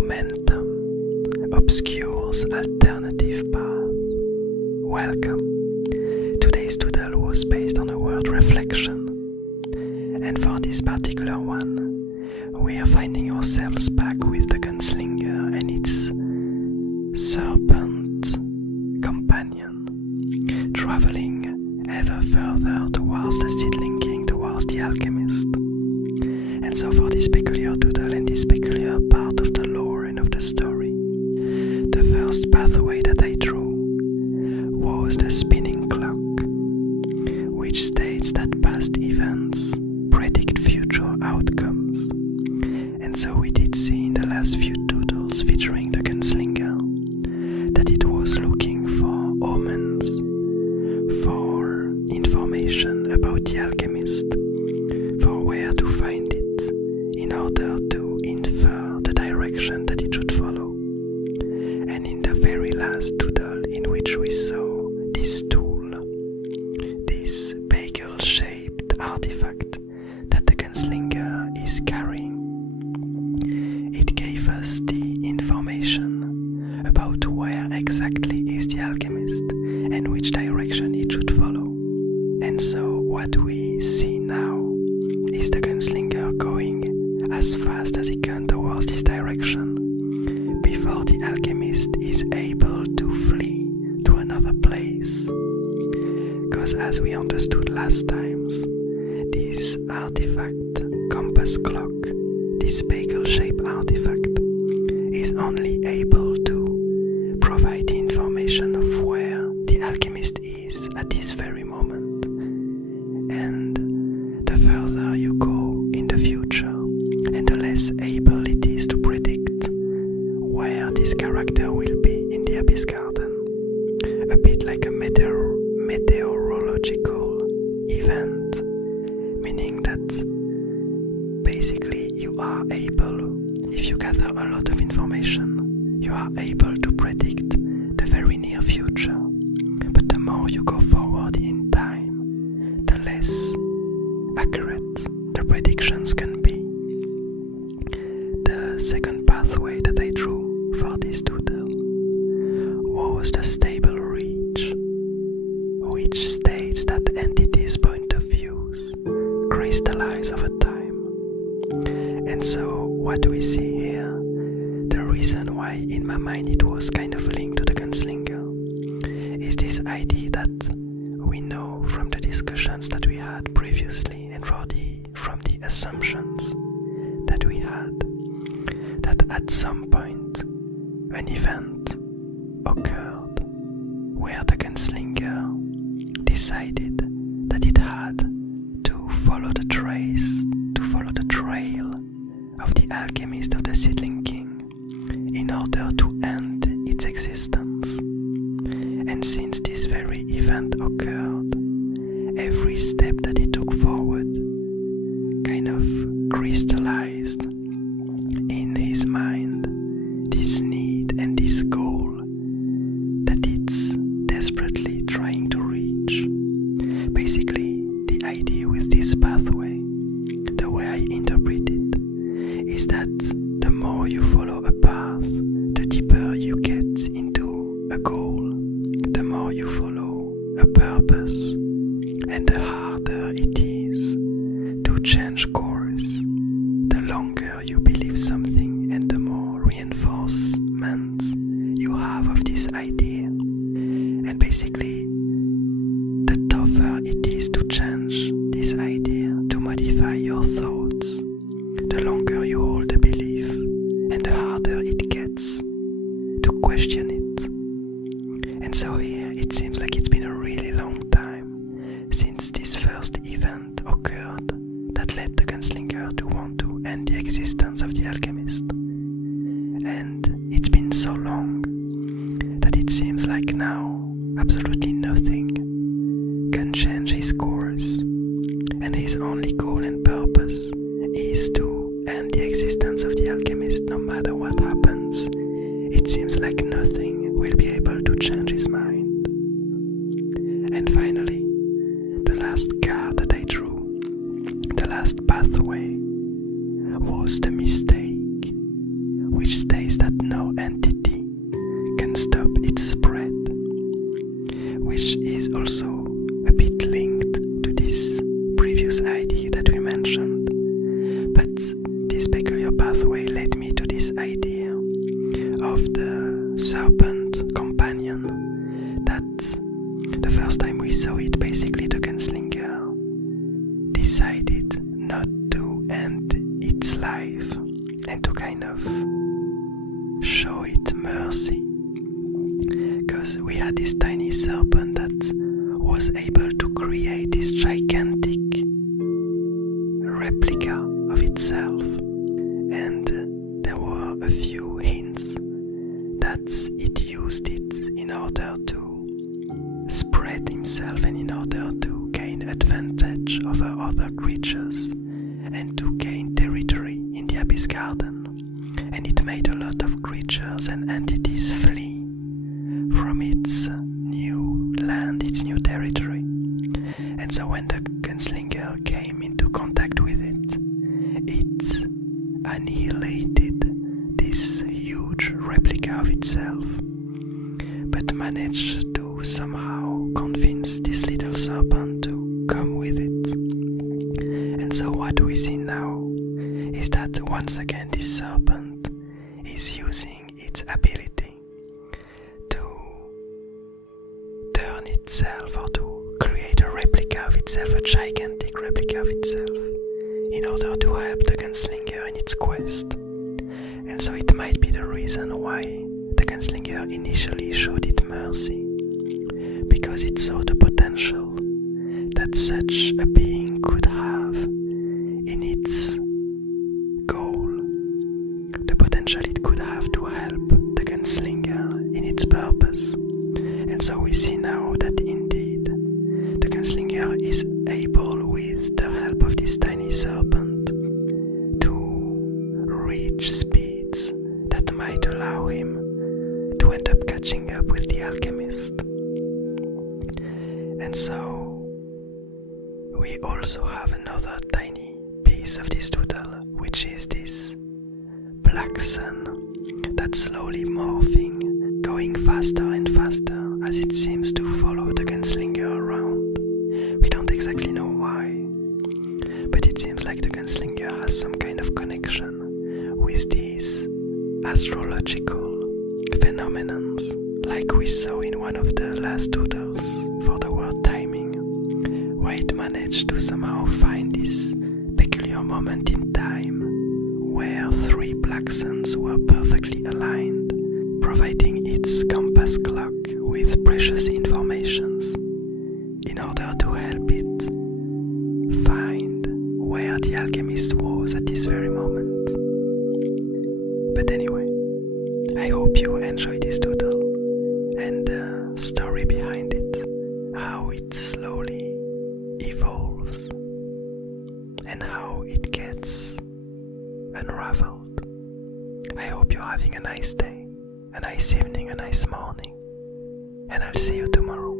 momentum obscures alternative path. Welcome. Today's doodle was based on a word reflection, and for this particular one, we are finding ourselves back with the gunslinger and its serpent companion, traveling ever further towards the seedling king, towards the alchemist. And so for this peculiar doodle and this peculiar part of the lore and of the story, the first pathway that I drew was the spinning clock, which states that past events predict future outcomes. And so we did see in the last few doodles featuring the gunslinger that it was looking for omens, for information about the alchemist, for where to find it in order to infer the direction that it should follow. And in the very last doodle in which we saw this tool, this bagel-shaped artifact that the gunslinger is carrying, it gave us the information about where exactly is the alchemist and which direction it should follow. And so what we see now is the gunslinger going as fast as he can towards this direction before the alchemist is able to flee to another place. Because as we understood last times, this artifact, compass clock, this bagel-shaped artifact, is only able to provide the information of where the alchemist is at this very moment. And the further you go in the future, and the less able it is to predict where this character will be in the Abyss Garden. A bit like a meteorological event, meaning that basically you are able, if you gather a lot of information, you are able to predict the very near future. But the more you go forward in time, the less accurate the predictions can be. The second pathway that I drew for this doodle was the stable reach, which states that entities' point of views crystallize over time. And so what we see here, the reason why in my mind it was kind of linked to the gunslinger, is this idea that we know from the discussions that we had previously and from the assumptions that we had, that at some point an event occurred where the gunslinger decided that it had to follow the trail of the alchemist of the seedling king in order to end its existence. And since this very event occurred, every step that he took forward kind of crystallized in his mind this need and this goal that it's desperately trying to reach. Basically, the idea with this pathway, the way I interpret it, is that the more you follow a path, the deeper you get into a goal, the more you follow a purpose, and the harder it is to change course, the longer you believe something and the more reinforcement you have of this idea. And basically, the tougher it is to change this idea, to modify your thoughts, the longer you hold the belief and the harder it gets to question it. And so here it seems like it's been a really long time since this first event occurred that led the gunslinger to want to end the existence of the alchemist. And it's been so long that it seems like now absolutely nothing can change his course, and his only goal and purpose is to end the existence of the alchemist no matter what happens. It seems like nothing will be able to change his mind. And finally, the last card that I drew, the last pathway, was the mistake, which states kind of show it mercy. Because we had this tiny serpent that was able to create this gigantic replica of itself, and there were a few hints that it used it in order to spread himself and in order to gain advantage over other creatures and to gain territory in the Abyss Garden. And it made a lot of creatures and entities flee from its new land, its new territory. And so when the gunslinger came into contact with it, it annihilated this huge replica of itself, but managed to somehow convince this little serpent to come with it. And so what we see now is that once again this serpent is using its ability to turn itself or to create a replica of itself, a gigantic replica of itself, in order to help the gunslinger in its quest. And so it might be the reason why the gunslinger initially showed it mercy, because it saw the potential that such a being could have in its goal, the potential it could have to help the gunslinger in its purpose. And so we see now that indeed the gunslinger is able, with the help of this tiny serpent, to reach speeds that might allow him to end up catching up with the alchemist. And so we also have another tiny piece of this doodle, which is this black sun that's slowly morphing, going faster and faster as it seems to follow the gunslinger around. We don't exactly know why, but it seems like the gunslinger has some kind of connection with these astrological phenomenons, like we saw in one of the last doodles for the word timing, where it managed to somehow find this peculiar moment in time where three black suns were perfectly aligned, providing its compass clock with precious informations in order to help it find where the alchemist was at this very moment. But anyway, I hope you enjoyed this doodle and the story behind it, how it slowly evolves and how it gets unraveled. I hope you're having a nice day, a nice evening, a nice morning, and I'll see you tomorrow.